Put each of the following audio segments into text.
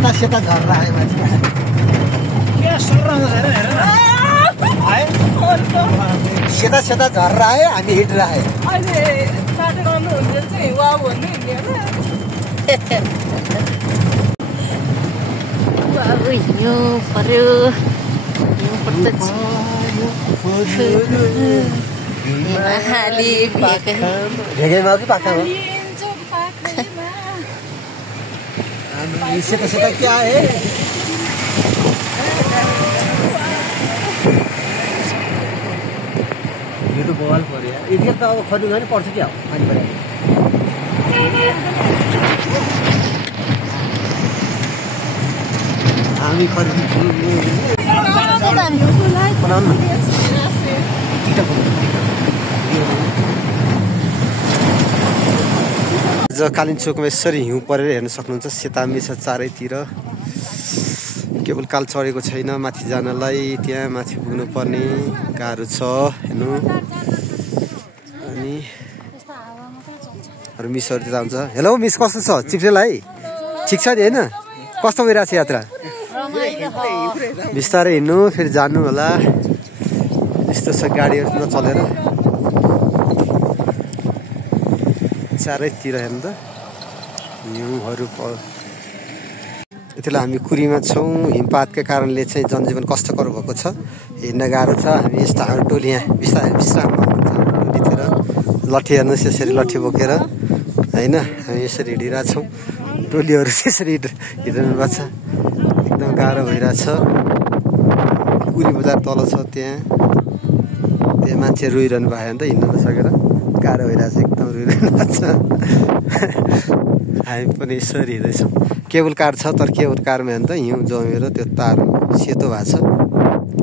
सेता झर्रा आयो मान्छे क्या सरराउँछ हेर हेर न सेता सेता झर्रा आयो हामी हिँडिरहेको अहिले बाटो आउनुहुन्छ चाहिँ वा भन्नु हिँड्यो बाबु हिँड्नु पर्यो पर्दैछ भेगेमा कि पाखामा सेता सेता क्या है यो त बवाल पर्यो यति त अब खरिद पनि पर्छ क्या पानी पऱ्यो हामी कालिम्पोङमा यसरी हिउँ परेर हेर्न सक्नुहुन्छ सेतामी छ चारैतिर केवल काल चढेको छैन माथि जानलाई त्यहाँ माथि पुग्नु पर्ने गाह्रो छ हेर्नु अनि मिसहरू त्यता हुन्छ हेलो मिस कस्तो छ चिप्रेलाई ठिक छ नि होइन कस्तो भइरहेको छ यात्रा बिस्तारै हिँड्नु फेरि जानु होला यस्तो छ गाडीहरू नचलेर चारैतिर हेर्नु त हिउँहरू यति बेला हामी कुरीमा छौँ हिमपातका कारणले चाहिँ जनजीवन कष्टकर भएको छ हिँड्न गाह्रो छ हामी यस्तो हाम्रो टोली यहाँ बिस्तारै विश्राममा हुनुहुन्छ टोलीतिर लट्ठी हेर्नुहोस् यसरी लट्ठी बोकेर होइन हामी यसरी हिँडिरहेछौँ टोलीहरू त्यसरी हिँडिरहनु भएको छ एकदम गाह्रो भइरहेछ कुरी बजार तल छ त्यहाँ मान्छे रोइरहनु भयो भने त हिँड्न नसकेर गाह्रो भइरहेछ एकदम रोइरहनु भएको छ हामी पनि यसरी हिँड्दैछौँ केबल कार छ तर केबल कारमा हेर्नु त हिउँ जमेर त्यो तार सेतो भएको छ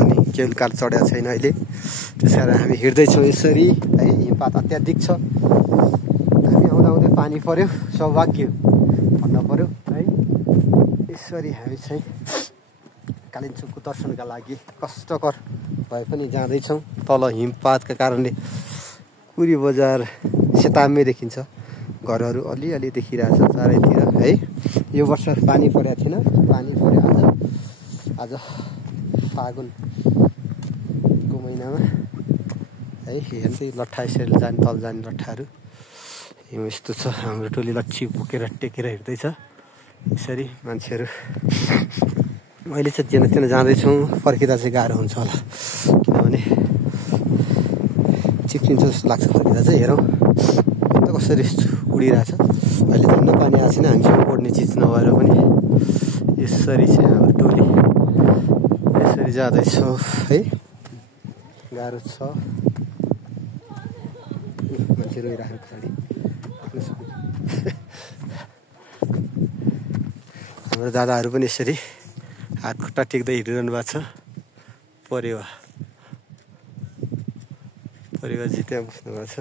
अनि केबल कार चढेको छैन अहिले त्यस कारण हामी हिँड्दैछौँ यसरी है हिमपात अत्याधिक छ हामी आउँदा आउँदै पानी पऱ्यो सौभाग्य भन्नु पऱ्यो है यसरी हामी चाहिँ कालिम्पोङको दर्शनका लागि कष्टकर भए पनि जाँदैछौँ तल हिमपातका कारणले कुरी बजार सेताम्मै देखिन्छ घरहरू अलिअलि देखिरहेछ चारैतिर है यो वर्ष पानी परेको थिएन पानी पऱ्यो आज फागुनको महिनामा है हेर्दै लट्ठा यसरी जाने तल जाने लट्ठाहरू हिउँ यस्तो छ हाम्रो टोली लट्ठी बोकेर टेकेर हिँड्दैछ यसरी मान्छेहरू अहिले चाहिँ जेन तेन जाँदैछौँ फर्किँदा चाहिँ गाह्रो हुन्छ होला किनभने चिप्लिन्छ जस्तो लाग्छ फर्किँदा चाहिँ हेरौँ त कसरी उडिरहेछ अहिले झन् पानी आएको छैन हामीसँग ओड्ने चिज नभएर पनि यसरी चाहिँ हाम्रो टोली यसरी जाँदैछौँ है गाह्रो छ मान्छे रोइराखेको पछाडि हाम्रो दादाहरू पनि यसरी हात खुट्टा टेक्दै हिँडिरहनु भएको छ परिवारजी त्यहाँ बस्नु भएको छ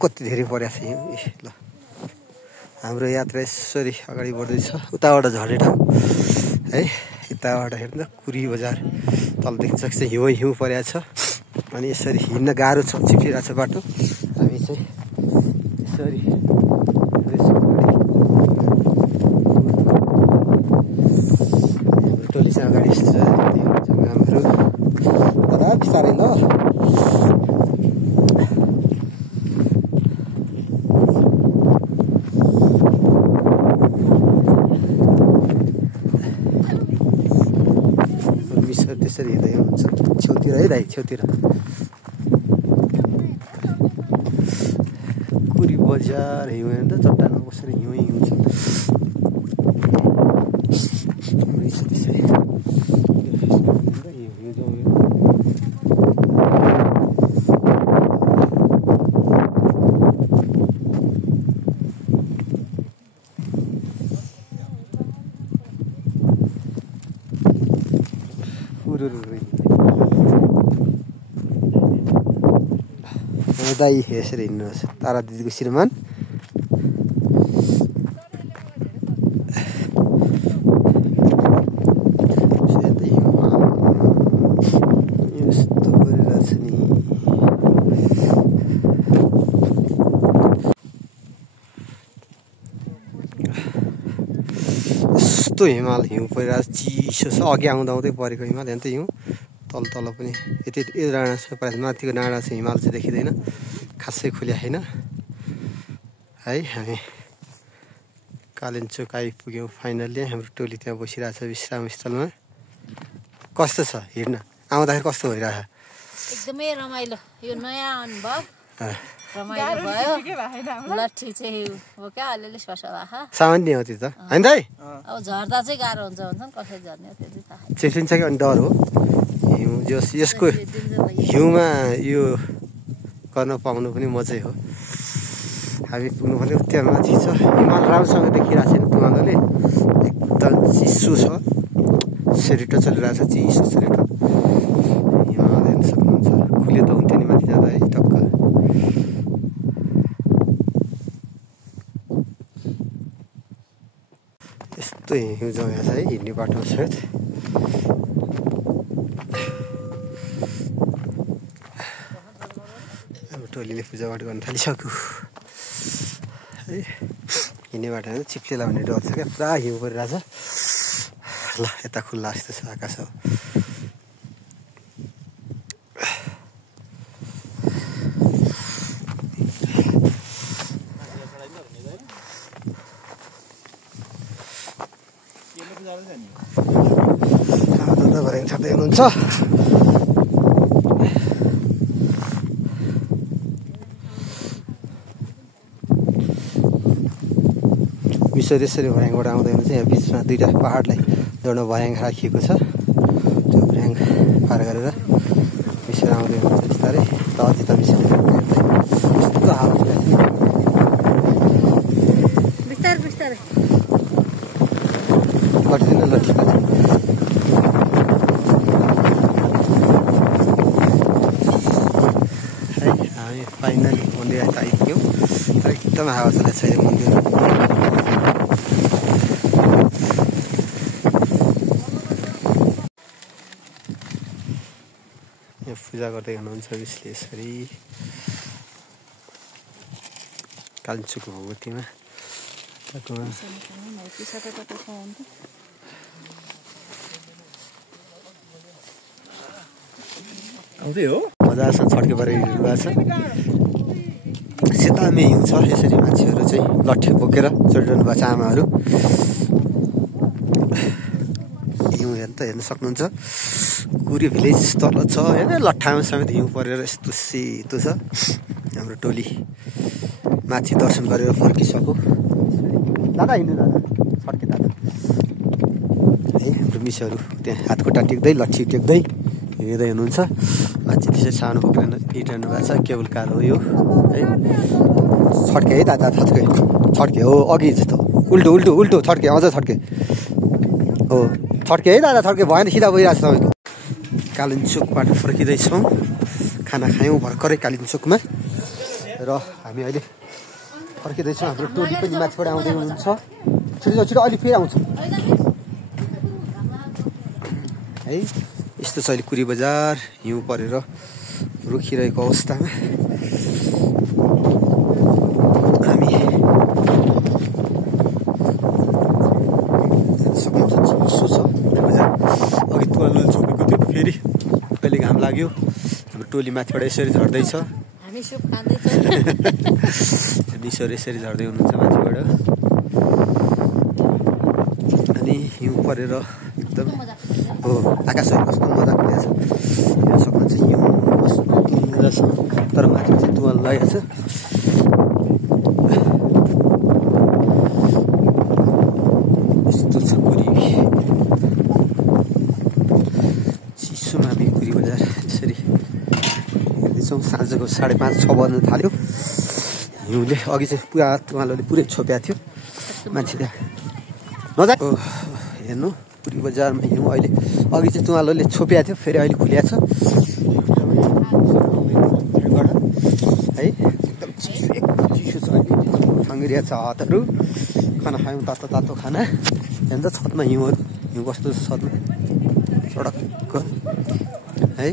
कति धेरै परेको छ हिउँ ल हाम्रो यात्रा यसरी अगाडि बढ्दैछ उताबाट झर्ने ठाउँ है यताबाट हेर्नु कुरी बजार तल देखिन्छ हिउँ परेको छ अनि यसरी हिँड्न गाह्रो छ चिप्लिरहेको छ बाटो हामी चाहिँ यसरी टोली चाहिँ अगाडि हाम्रो दादा बिस्तारै ल त्यसरी हिँड्दै हुन्छ छेउतिर है दाइ छेउतिर कुरी बजार हिउँ हेर्नु त चट्टानमा कसरी हिउँ हुन्छ त्यसरी दाई यसरी हिँड्नुहोस् तारा दिदीको श्रीमान यस्तो हिमाल हिउँ परिरहेको चिसो छ अघि आउँदा आउँदै परेको हिमाल हेर्नु त हिउँ तल तल पनि यति डाँडा छ प्रायः माथिको डाँडा छ हिमाल चाहिँ देखिँदैन खासै खुल्या छैन है हामी कालिम्पोङ आइपुग्यौँ फाइनल्ली हाम्रो टोली त्यहाँ बसिरहेको छ विश्रामस्थलमा कस्तो छ हिँड्न आउँदाखेरि कस्तो भइरहेछ एकदमै रमाइलो यो नयाँ अनुभव रमाइलो भयो लट्ठी चाहिँ हो क्या अलिअलि सस भएको सामान्य हो त्यो त होइन दाइ अब झर्दा चाहिँ गाह्रो हुन्छ भन्छन् कसरी झर्ने हो त्यो चाहिँ थाहा छैन। चेप्लिन्छ कि अनि डर हो हिउँ यसको हिउँमा यो गर्न पाउनु पनि मजै हो हामी पुग्नु पर्ने त्यहाँ माथि छ हिमाल राम्रोसँग देखिरहेको छैन तुमालोले एकदम चिसो छ सेरिटो चलिरहेको छ चिसो सेरिटो हिमाल हेर्न सक्नुहुन्छ खुले त हुन्थ्यो नि माथि जाँदा है टक्क यस्तो हिउँ जग्गा छ है हिँड्ने बाटो सहित अब टोलीले पूजापाठ गर्न थालिसक्यो है हिँड्ने बाटो चिप्लेला भन्ने डर छ क्या पुरा हिउँ परिरहेछ ल यता खुल्ला जस्तो छ आकाश हो छाड्दै हुनुहुन्छ मिसर यसरी भर्याङबाट आउँदै हुनुहुन्छ यहाँ बिचमा दुईवटा पहाडलाई जोड्न भर्याङ राखिएको छ त्यो भर्याङ पार गरेर मिसर आउँदै हुनुहुन्छ बिस्तारै तलति त मिसर यस्तो हावा बिस्तारै बिस्तारै कटिदिनु लट्ठी हामी फाइनली मन्दिर आइपुग्यौँ तर एकदम हावा चलेको छ यो मन्दिर यहाँ पूजा गर्दै हुनुहुन्छ विश्लेषरी कालिम्पोङको भगवतीमा आउँदै हो मजासँग छड्के परेर हिँड्नु भएको छ सेतामे हिउँ छ यसरी मान्छेहरू चाहिँ लट्ठी बोकेर चढिरहनु भएको छ आमाहरू हिउँ हेर्नु त हेर्न सक्नुहुन्छ कुरी भिलेज तल छ होइन लट्ठामा समेत हिउँ परेर यस्तो सेतो छ हाम्रो टोली माथि दर्शन गरेर फर्किसक्यो दादा हिँड्नु दादा छड्के दादा है हाम्रो मिसहरू त्यहाँ हातखुट्टा टेक्दै लट्ठी टेक्दै हिँड्दै हुनुहुन्छ मान्छे त्यसै सानो बोकेर हिँडिरहनु भएको छ केबल कार हो यो है छड्के है दादा छड्के हो अघि जस्तो उल्टो उल्टो उल्टो छड्के अझ छड्के हो छड्के है दादा छड्के भएन सिधा गइरहेको छ तपाईँको कालिम्पोङबाट फर्किँदैछौँ खाना खायौँ भर्खरै कालिम्पोङमा र हामी अहिले फर्किँदैछौँ हाम्रो टोली पनि माथिबाट आउँदै हुनुहुन्छ छिटो छिटो अहिले फेरि आउँछ है यस्तो छ अहिले कुरी बजार हिउँ परेर रोकिरहेको अवस्थामा हामी सक्नुहुन्छ चिसो छ कुरी बजार अघि तुवालो छोपेको थियो फेरि अहिले घाम लाग्यो हाम्रो टोली माथिबाट यसरी झर्दैछ हामी सुप खाँदैछौँ निसहरू यसरी झर्दै हुनुहुन्छ माथिबाट अनि हिउँ परेर एकदम हो आकाशहरू कस्तो मजाको छ हेर्न सक्नुहुन्छ हिउँ कस्तो मजा छ तर माथि चाहिँ तुवाल लागेको छ यस्तो छ कुरी चिसोमा हामी कुरी बजार यसरी हेर्दैछौँ साँझको 5:30-6 बज्न थाल्यो हिउँले अघि चाहिँ पुरा तुवालोले पुरै छोप्याएको थियो मान्छे त्यहाँ नजा हेर्नु पुरी बजारमा हिउँ अहिले अघि चाहिँ तुवालोले छोप्याएको थियो फेरि अहिले खुल्या छ है एकदम चिसो छ अहिले ठङ्गिरिया छ हातहरू खाना खायौँ तातो तातो खाना हेर्नु त छतमा हिउँहरू हिउँ कस्तो छ छतमा सडक है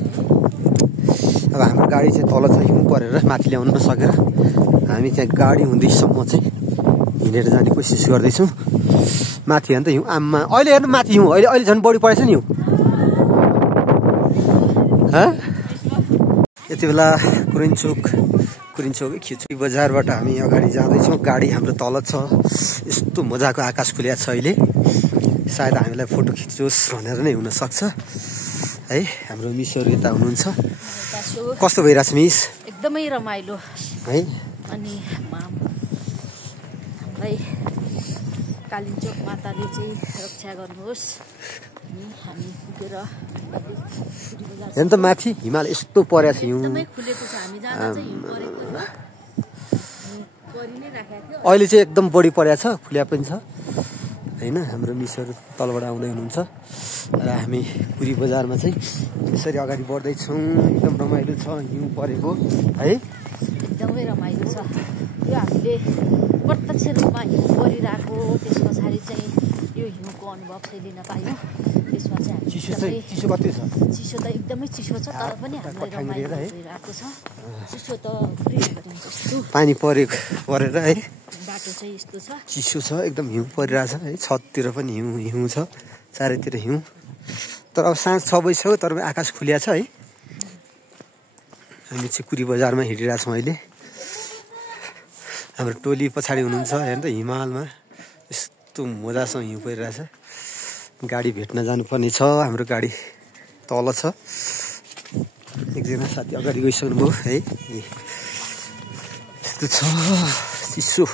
अब हाम्रो गाडी चाहिँ तल छ हिउँ परेर माथि ल्याउनु नसकेर हामी त्यहाँ गाडी हुँदैसम्म चाहिँ हिँडेर जाने कोसिस गर्दैछौँ माथि अन्त हिउँ आम्मा अहिले हेर्नु माथि हिउँ अहिले झन् बढी परेछ नि हिउँ यति बेला कुरिन्चोक खिच्वी बजारबाट हामी अगाडि जाँदैछौँ गाडी हाम्रो तल छ यस्तो मजाको आकाश खुल्या छ अहिले सायद हामीलाई फोटो खिचोस् भनेर नै हुनसक्छ है हाम्रो मिसहरू यता हुनुहुन्छ कस्तो भइरहेछ मिस एकदमै रमाइलो है अनि हामीलाई कालिम्पोङ माताले चाहिँ रक्षा गर्नुहोस् हामी पुगेर हेर्नु त माथि हिमाल यस्तो परेको छ हिउँ एकदमै खुलेको छ हामी जाँदा चाहिँ हिउँ परेको छ परि नै राखेको थियो अहिले चाहिँ एकदम बढी परेको छ खुल्या पनि छ हैन हाम्रो मिसहरू तलबाट आउँदै हुनुहुन्छ र हामी पुरी बजारमा चाहिँ यसरी अगाडि बढ्दैछौँ एकदम रमाइलो छ हिउँ परेको है एकदमै रमाइलो छ यो हामीले प्रत्यक्ष रूपमा हिउँ परिरहेको त्यस पछाडि चाहिँ यो हिउँको अनुभव चाहिँ लिन पायौँ त्यसमा चाहिँ चिसो कति छ चिसो त एकदमै चिसो छ तर पनि हामीलाई रमाइलो भइरहेको छ चिसो त पानी परेर है बाटो चाहिँ यस्तो छ चिसो छ एकदम हिउँ परिरहेछ है छततिर पनि हिउँ छ चारैतिर हिउँ तर अब साँझ 6 बजिसक्यो तर आकाश खुल्या छ है हामी चाहिँ कुरी बजारमा हिँडिरहेछौँ अहिले हाम्रो टोली पछाडि हुनुहुन्छ हेर्नु त हिमालमा यस्तो मजासँग हिउँ परिरहेछ गाडी भेट्न जानुपर्ने छ हाम्रो गाडी तल छ एकजना साथी अगाडि गइसक्नुभयो है यस्तो छ चिसो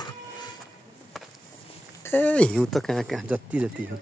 ए हिउँ त कहाँ जति हिउँ